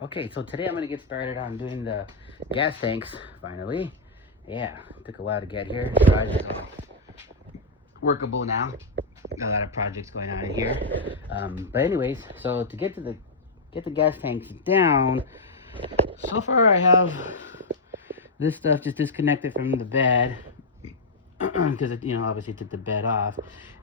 Okay, so today I'm gonna get started on doing the gas tanks, finally. Yeah, took a while to get here. Garage is all workable now. Got a lot of projects going on in here. But anyways, so to get the gas tanks down, so far I have this stuff just disconnected from the bed because it, obviously took the bed off.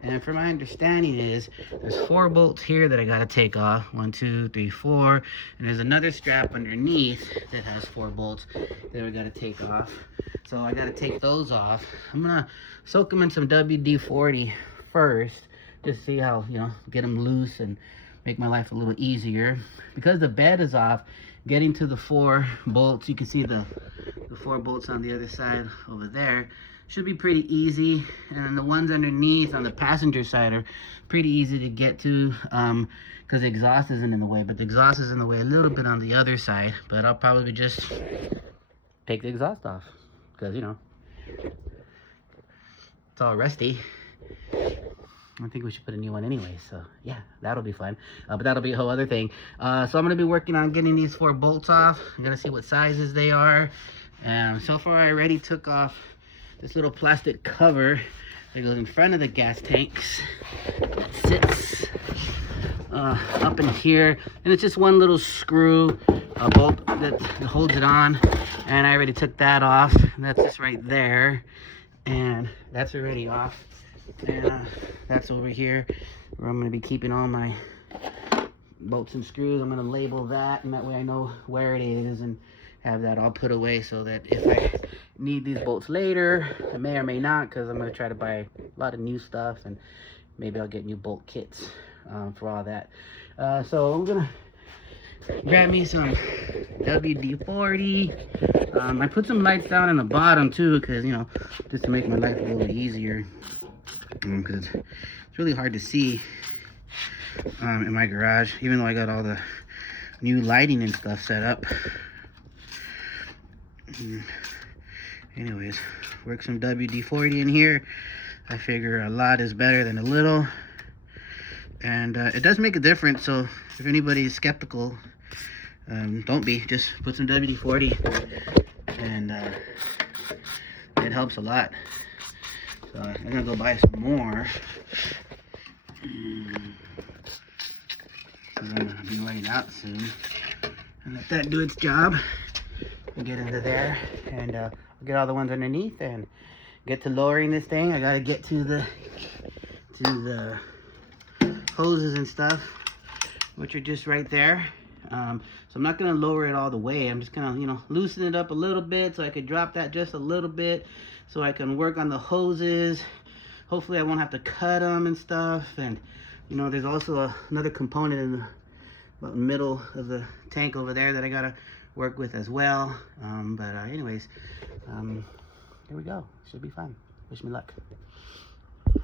And from my understanding is there's 4 bolts here that I gotta take off. 1, 2, 3, 4. And there's another strap underneath that has 4 bolts that we gotta take off. So I gotta take those off. I'm gonna soak them in some WD-40 first, just see how, get them loose and make my life a little then because the bed is off, getting to the 4 bolts, you can see the 4 bolts on the other side over there, should be pretty easy. And the ones underneath on the passenger side are pretty easy to get to because the exhaust isn't in the way, but the exhaust is in the way a little bit on the other side. But I'll probably just take the exhaust off because it's all rusty. I think we should put a new one anyway, so yeah, that'll be fun. But that'll be a whole other thing. So I'm gonna be working on getting these 4 bolts off. I'm gonna see what sizes they are. And so far I already took off this little plastic cover that goes in front of the gas tanks. It sits up in here, and it's just one little screw, a bolt that holds it on. And I already took that off. That's just right there, and that's already off. And that's over here where I'm going to be keeping all my bolts and screws. I'm going to label that, and that way I know where it is and have that all put away so that if I need these bolts later, I may or may not, because I'm going to try to buy a lot of new stuff, and maybe I'll get new bolt kits for all that. So I'm going to grab me some WD-40. I put some lights down in the bottom too, because just to make my life a little easier, because it's really hard to see in my garage, even though I got all the new lighting and stuff set up. Anyways, work some WD-40 in here. I figure a lot is better than a little, and it does make a difference. So if anybody's skeptical, don't be. Just put some WD-40 and it helps a lot. So I'm gonna go buy some more. I'm gonna be laying out soon, and let that do its job. And get into there, and I'll get all the ones underneath and get to lowering this thing. I gotta get to the hoses and stuff, which are just right there. So I'm not gonna lower it all the way. I'm just gonna loosen it up a little bit so I could drop that just a little bit so I can work on the hoses. Hopefully I won't have to cut them and stuff. And there's also another component in the middle of the tank over there that I gotta work with as well. Anyways, here we go. Should be fun. Wish me luck.